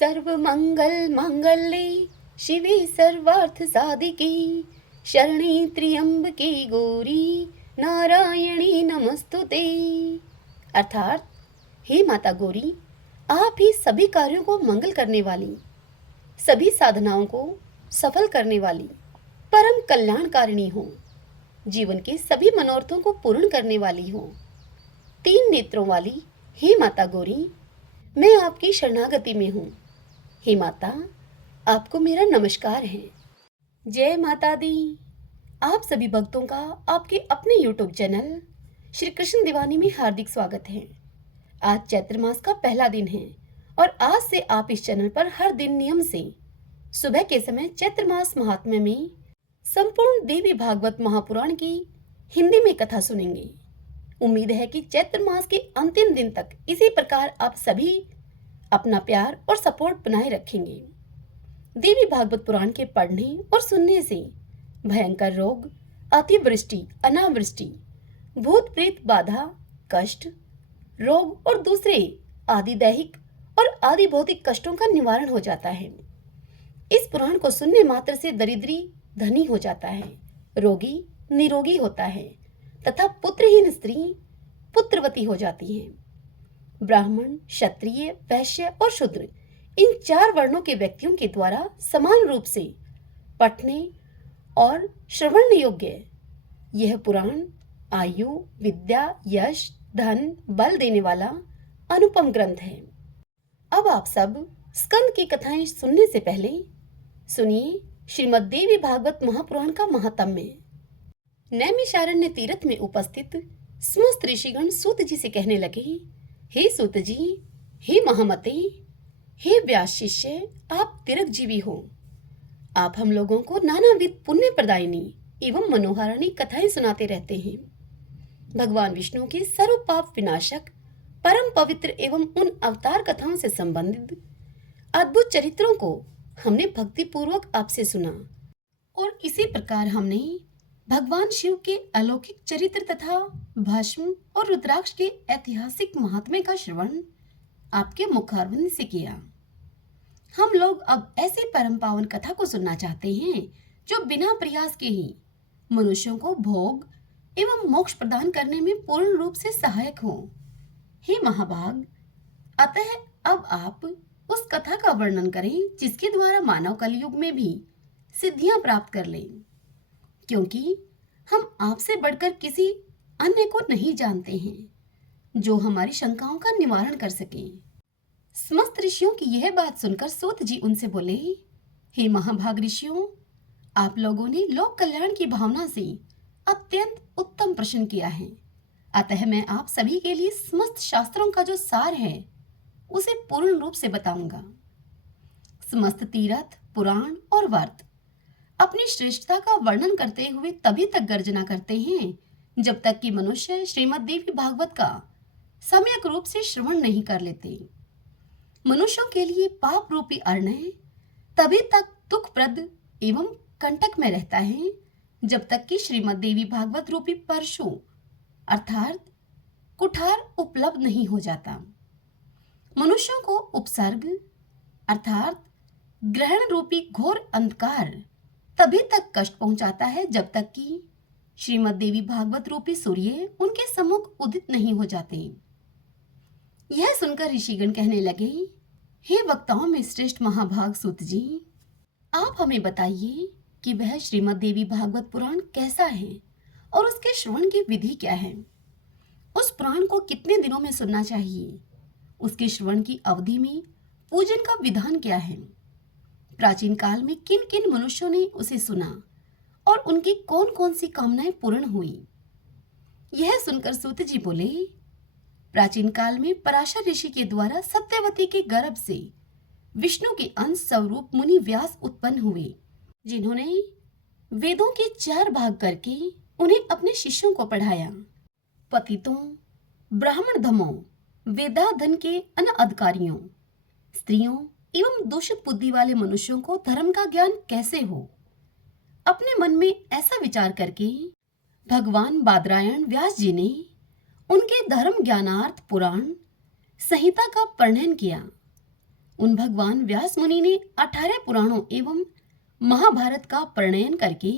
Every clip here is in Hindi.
सर्वमंगल मांगल्ये शिवे सर्वार्थ साधिके शरणे त्र्यंबके गौरी नारायणी नमस्तुते। अर्थात हे माता गौरी, आप ही सभी कार्यों को मंगल करने वाली, सभी साधनाओं को सफल करने वाली, परम कल्याणकारिणी हो, जीवन के सभी मनोरथों को पूर्ण करने वाली हो। तीन नेत्रों वाली हे माता गौरी, मैं आपकी शरणागति में हूँ। हे माता, आपको मेरा नमस्कार है। जय माता दी। आप सभी भक्तों का आपके अपने YouTube चैनल श्री कृष्ण दीवानी में हार्दिक स्वागत है। आज चैत्र मास का पहला दिन है और आज से आप इस चैनल पर हर दिन नियम से सुबह के समय चैत्र मास महात्म्य में संपूर्ण देवी भागवत महापुराण की हिंदी में कथा सुनेंगे। उम्मीद है कि चैत्र मास के अंतिम दिन तक इसी प्रकार आप सभी अपना प्यार और सपोर्ट बनाए रखेंगे। देवी भागवत पुराण के पढ़ने और सुनने से भयंकर रोग, अतिवृष्टि, अनावृष्टि, भूत प्रेत बाधा, कष्ट, रोग और दूसरे आदि दैहिक और आदि भौतिक कष्टों का निवारण हो जाता है। इस पुराण को सुनने मात्र से दरिद्री धनी हो जाता है, रोगी निरोगी होता है तथा पुत्रहीन स्त्री पुत्रवती हो जाती है। ब्राह्मण, क्षत्रिय, वैश्य और शूद्र इन चार वर्णों के व्यक्तियों के द्वारा समान रूप से पठने और श्रवण योग्य यह पुराण आयु, विद्या, यश, धन, बल देने वाला अनुपम ग्रंथ है। अब आप सब स्कंद की कथाएं सुनने से पहले सुनिए श्रीमद् देवी भागवत महापुराण का महात्म्य। नैमिषारण्य तीर्थ में उपस्थित समस्त ऋषिगण सूत जी से कहने लगे, हे सूत जी, हे महामते, हे व्यास शिष्य, आप तीर्थ हो। आप हम लोगों को नानाविध पुण्य प्रदायिनी एवं मनोहारिणी कथाएं सुनाते रहते हैं। भगवान विष्णु के सर्व पाप विनाशक, परम पवित्र एवं उन अवतार कथाओं से संबंधित अद्भुत चरित्रों को हमने भक्ति पूर्वक आपसे सुना और इसी प्रकार हमने भगवान शिव के अलौकिक चरित्र तथा भस्म और रुद्राक्ष के ऐतिहासिक महात्म्य का श्रवण आपके मुखारविंद से किया। हम लोग अब ऐसी परम पावन कथा को सुनना चाहते हैं जो बिना प्रयास के ही मनुष्यों को भोग एवं मोक्ष प्रदान करने में पूर्ण रूप से सहायक हो। हे महाभाग, अतः अब आप उस कथा का वर्णन करें जिसके द्वारा मानव कलयुग में भी सिद्धियां प्राप्त कर लें, क्योंकि हम आपसे बढ़कर किसी अन्य को नहीं जानते हैं जो हमारी शंकाओं का निवारण कर सके। समस्त ऋषियों की यह बात सुनकर सूत जी उनसे बोले, हे महाभाग ऋषियों, आप लोगों ने लोक कल्याण की भावना से अत्यंत उत्तम प्रश्न किया है। अतः मैं आप सभी के लिए समस्त शास्त्रों का जो सार है उसे पूर्ण रूप से बताऊंगा। समस्त तीर्थ, पुराण और वर्त अपनी श्रेष्ठता का वर्णन करते हुए तभी तक गर्जना करते हैं जब तक कि मनुष्य श्रीमद् देवी भागवत का सम्यक रूप से श्रवण नहीं कर लेते। मनुष्यों के लिए पाप रूपी अर्णय तभी तक दुखप्रद एवं कंटक में रहता है जब तक कि श्रीमद् देवी भागवत रूपी परशु अर्थात कुठार उपलब्ध नहीं हो जाता। मनुष्यों को उपसर्ग अर्थात ग्रहण रूपी घोर अंधकार तभी तक कष्ट पहुंचाता है जब तक कि श्रीमद् देवी भागवत रूपी सूर्य उनके सम्मुख उदित नहीं हो जाते। यह सुनकर ऋषिगण कहने लगे, हे वक्ताओं में श्रेष्ठ महाभाग सूत जी, आप हमें बताइए कि वह श्रीमद् देवी भागवत पुराण कैसा है और उसके श्रवण की विधि क्या है। उस पुराण को कितने दिनों में सुनना चाहिए, उसके श्रवण की अवधि में पूजन का विधान क्या है, प्राचीन काल में किन किन मनुष्यों ने उसे सुना और उनकी कौन कौन सी कामनाएं पूर्ण हुई। यह सुनकर सूत जी बोले, प्राचीन काल में पराशर ऋषि के द्वारा सत्यवती के गर्भ से विष्णु के अंश स्वरूप मुनि व्यास उत्पन्न हुए, जिन्होंने वेदों के 4 भाग करके उन्हें अपने शिष्यों को पढ़ाया। पतितों, ब्राह्मण धमों, वेदाधन के अनअधिकारियों, स्त्रियों एवं दूषित बुद्धि वाले मनुष्यों को धर्म का ज्ञान कैसे हो, अपने मन में ऐसा विचार करके भगवान बादरायण व्यास जी ने उनके धर्म ज्ञानार्थ पुराण संहिता का वर्णन किया। उन भगवान व्यास मुनि ने 18 पुराणों एवं महाभारत का प्रणयन करके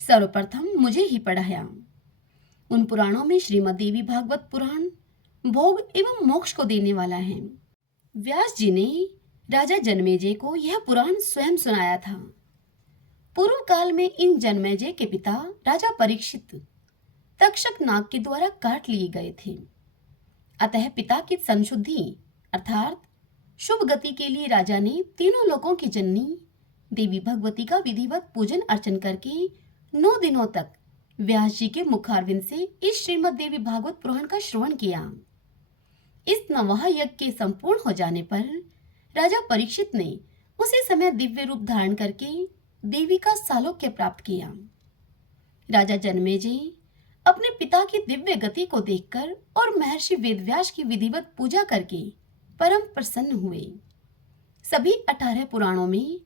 सर्वप्रथम मुझे ही पढ़ाया। उन पुराणों में श्रीमद् देवी भागवत पुराण भोग एवं मोक्ष को देने वाला है। व्यास जी ने राजा जन्मेजय को यह पुराण स्वयं सुनाया था। पूर्व काल में इन जन्मेजय के पिता राजा परीक्षित तक्षक नाग के द्वारा काट लिए गए थे। अतः पिता की संशुद्धि अर्थात शुभ गति के लिए राजा ने तीनों लोकों की जननी देवी भगवती का विधिवत पूजन अर्चन करके 9 दिनों तक व्यास जी के मुखारविंद से इस श्रीमद् देवी भागवत पुराण का श्रवण किया। इस नवह यज्ञ के संपूर्ण हो जाने पर राजा परीक्षित ने उसी समय दिव्य रूप धारण करके देवी का सालोक्य प्राप्त किया। राजा जन्मेजय अपने पिता की दिव्य गति को देखकर और महर्षि वेदव्यास की विधिवत पूजा करके परम प्रसन्न हुए। सभी 18 पुराणों में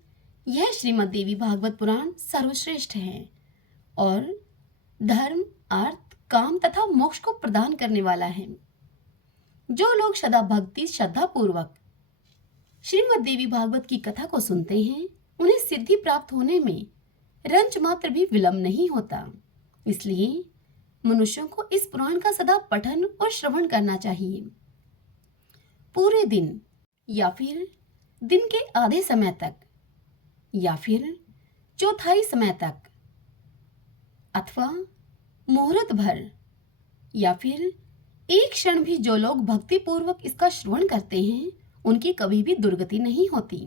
यह श्रीमद् देवी भागवत पुराण सर्वश्रेष्ठ है और धर्म, अर्थ, काम तथा मोक्ष को प्रदान करने वाला है। जो लोग सदा भक्ति श्रद्धा पूर्वक श्रीमद् देवी भागवत की कथा को सुनते हैं, उन्हें सिद्धि प्राप्त होने में रंच मात्र भी विलंब नहीं होता। इसलिए मनुष्यों को इस पुराण का सदा पठन और श्रवण करना चाहिए। पूरे दिन या फिर दिन के आधे समय तक या फिर चौथाई समय तक अथवा मुहूर्त भर या फिर एक क्षण भी जो लोग भक्ति पूर्वक इसका श्रवण करते हैं, उनकी कभी भी दुर्गति नहीं होती।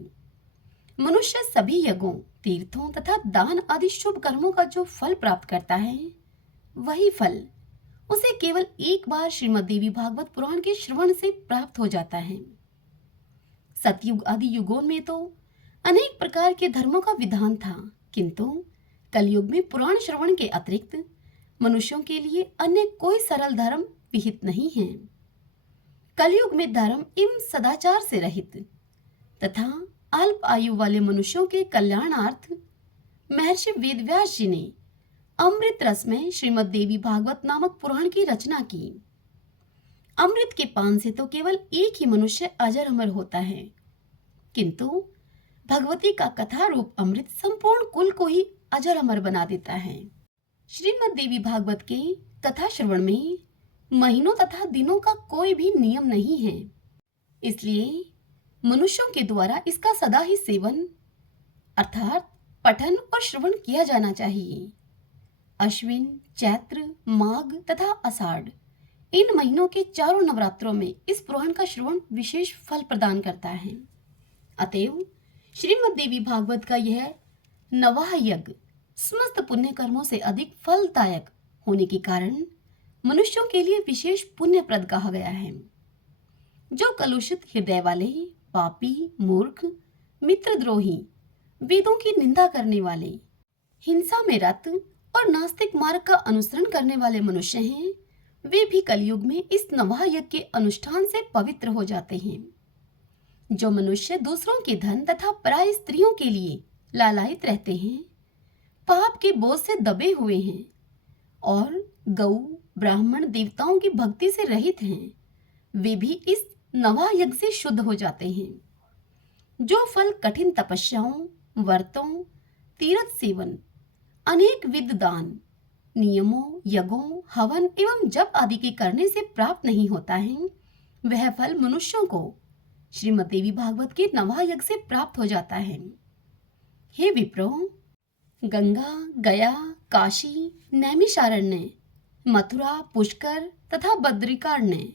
मनुष्य सभी यज्ञों, तीर्थों तथा दान आदि शुभ कर्मों का जो फल प्राप्त करता है, वही फल उसे केवल एक बार श्रीमद् देवी भागवत पुराण के श्रवण से प्राप्त हो जाता है। सतयुग आदि युगों में तो अनेक प्रकार के धर्मों का विधान था, किंतु कलयुग में पुराण श्रवण के अतिरिक्त मनुष्यों के लिए अन्य कोई सरल धर्म विहित नहीं है। कलयुग में धर्म एवं सदाचार से रहित तथा अल्प आयु वाले मनुष्यों के कल्याणार्थ महर्षि वेदव्यास जी ने अमृत रस में श्रीमद् देवी भागवत नामक पुराण की रचना की। अमृत के पान से तो केवल एक ही मनुष्य अजर अमर होता है, किंतु भगवती का कथा रूप अमृत संपूर्ण कुल को ही अजर अमर बना देता है। श्रीमद् देवी भागवत के कथा श्रवण में महीनों तथा दिनों का कोई भी नियम नहीं है, इसलिए मनुष्यों के द्वारा इसका सदा ही सेवन अर्थात पठन और श्रवण किया जाना चाहिए। अश्विन, चैत्र, माघ तथा आषाढ़ इन महीनों के चारों नवरात्रों में इस पुराण का श्रवण विशेष फल प्रदान करता है। अतएव श्रीमद् देवी भागवत का यह नवाह यज्ञ समस्त पुण्य कर्मों से अधिक फलदायक होने के कारण मनुष्यों के लिए विशेष पुण्यप्रद कहा गया है। जो कलुषित हृदय वाले, पापी, मूर्ख, मित्रद्रोही, वेदों की निंदा करने वाले, हिंसा में रत और नास्तिक मार्ग का अनुसरण करने वाले मनुष्य हैं, वे भी कलयुग में इस नवाह यज्ञ के अनुष्ठान से पवित्र हो जाते हैं। जो मनुष्य दूसरों के धन तथा पराई स्त्रियों के लिए लालायित रहते हैं, पाप के बोझ से दबे हुए हैं और गौ, ब्राह्मण, देवताओं की भक्ति से रहित हैं, वे भी इस नवाह यज्ञ से शुद्ध हो जाते हैं। जो फल कठिन तपस्याओं, व्रतों, तीर्थ सेवन, अनेक विध दान, नियमों, यज्ञों, हवन एवं जप आदि के करने से प्राप्त नहीं होता है, वह फल मनुष्यों को श्रीमद् देवी भागवत के नवाह यज्ञ से प्राप्त हो जाता है। हे विप्रो, गंगा, गया, काशी, नैमिषारण्य, मथुरा, पुष्कर तथा बद्रिकारण्य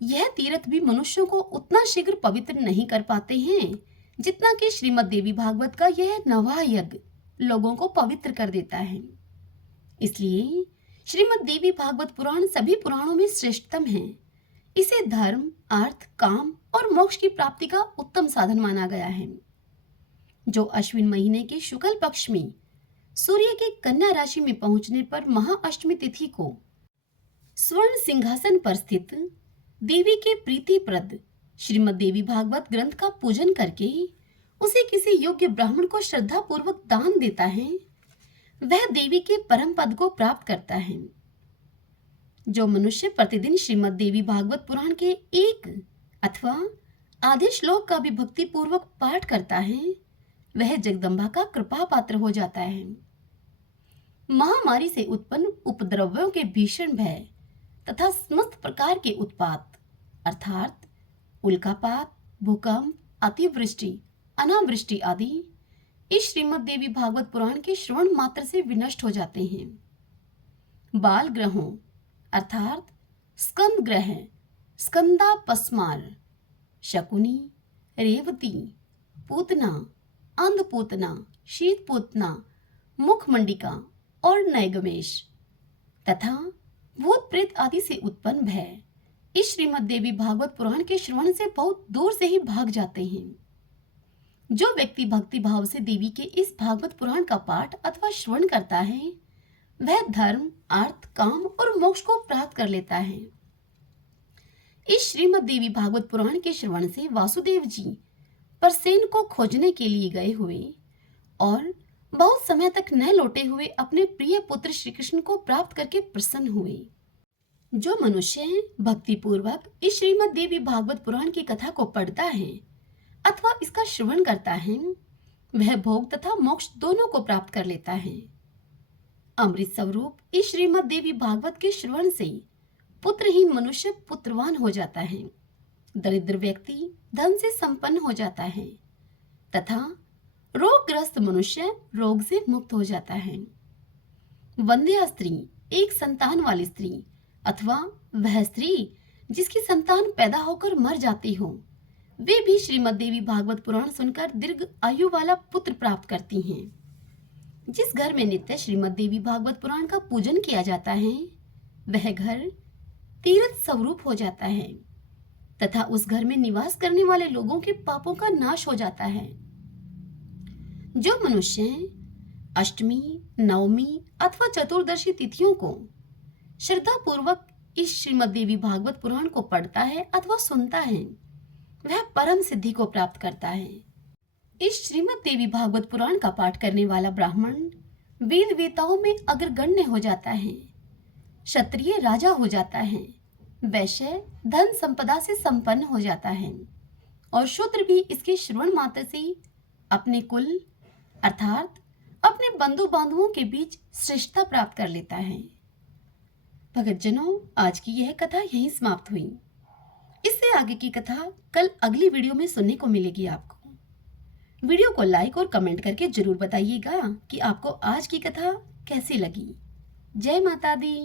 यह तीर्थ भी मनुष्यों को उतना शीघ्र पवित्र नहीं कर पाते हैं जितना कि श्रीमद् देवी भागवत का यह नवाह यज्ञ लोगों को पवित्र कर देता है। इसलिए श्रीमद् देवी भागवत पुराण सभी पुराणों में श्रेष्ठतम है। इसे धर्म, अर्थ, काम और मोक्ष की प्राप्ति का उत्तम साधन माना गया है। जो अश्विन महीने के शुक्ल पक्ष में सूर्य की कन्या राशि में पहुंचने पर महाअष्टमी तिथि को स्वर्ण सिंहासन पर स्थित देवी के प्रीतिप्रद श्रीमद् देवी भागवत ग्रंथ का पूजन करके उसे किसी योग्य ब्राह्मण को श्रद्धा पूर्वक दान देता है, वह देवी के परम पद को प्राप्त करता है। जो मनुष्य प्रतिदिन श्रीमद् देवी भागवत पुराण के एक अथवा आधे श्लोक का भी भक्ति पूर्वक पाठ करता है वह जगदम्बा का कृपा पात्र हो जाता है। महामारी से उत्पन्न उपद्रव्यों के भीषण भय तथा समस्त प्रकार के उत्पात अर्थात उल्कापात, भूकंप, अतिवृष्टि, अनावृष्टि आदि इस श्रीमद् देवी भागवत पुराण के श्रवण मात्र से विनष्ट हो जाते हैं। बाल ग्रहों अर्थात स्कंद ग्रह, स्कंदा पस्मार, शकुनी, रेवती, पूतना, अंधपूतना, शीतपूतना, मुखमंडिका और नैगमेश तथा भूत प्रेत आदि से उत्पन्न भय इस श्रीमद् देवी भागवत पुराण के श्रवण से बहुत दूर से ही भाग जाते हैं। जो व्यक्ति भक्ति भाव से देवी के इस भागवत पुराण का पाठ अथवा श्रवण करता है वह धर्म, अर्थ, काम और मोक्ष को प्राप्त कर लेता है। इस श्रीमद् देवी भागवत पुराण के श्रवण से वासुदेव जी परसेन को खोजने के लिए गए हुए और बहुत समय तक न लौटे हुए अपने प्रिय पुत्र श्री कृष्ण को प्राप्त करके प्रसन्न हुए। जो मनुष्य भक्ति पूर्वक इस श्रीमद् देवी भागवत पुराण की कथा को पढ़ता है अथवा इसका श्रवण करता है वह भोग तथा मोक्ष दोनों को प्राप्त कर लेता है। अमृत स्वरूप इस श्रीमद् देवी भागवत के श्रवण से पुत्रहीन मनुष्य पुत्रवान हो जाता है, दरिद्र व्यक्ति धन से संपन्न हो जाता है तथा रोगग्रस्त मनुष्य रोग से मुक्त हो जाता है। वंध्या स्त्री, एक संतान वाली स्त्री अथवा वह स्त्री जिसकी संतान पैदा होकर मर जाती हो, वे भी श्रीमद् देवी भागवत पुराण सुनकर दीर्घ आयु वाला पुत्र प्राप्त करती हैं। जिस घर में नित्य श्रीमद् देवी भागवत पुराण का पूजन किया जाता है वह घर तीर्थ स्वरूप हो जाता है तथा उस घर में निवास करने वाले लोगों के पापों का नाश हो जाता है। जो मनुष्य अष्टमी, नवमी अथवा चतुर्दशी तिथियों को श्रद्धा पूर्वक इस श्रीमद् देवी भागवत पुराण को पढ़ता है अथवा सुनता है वह परम सिद्धि को प्राप्त करता है। इस श्रीमद् देवी भागवत पुराण का पाठ करने वाला ब्राह्मण वेद वेताओं में अग्रगण्य हो जाता है, क्षत्रिय राजा हो जाता है, वैश्य धन संपदा से संपन्न हो जाता है और शूद्र भी इसके श्रवण मात्र से अपने कुल अर्थात अपने बंधु बांधवों के बीच श्रेष्ठता प्राप्त कर लेता है। भक्तजनों, आज की यह कथा यहीं समाप्त हुई। इससे आगे की कथा कल अगली वीडियो में सुनने को मिलेगी। आपको वीडियो को लाइक और कमेंट करके जरूर बताइएगा कि आपको आज की कथा कैसी लगी। जय माता दी।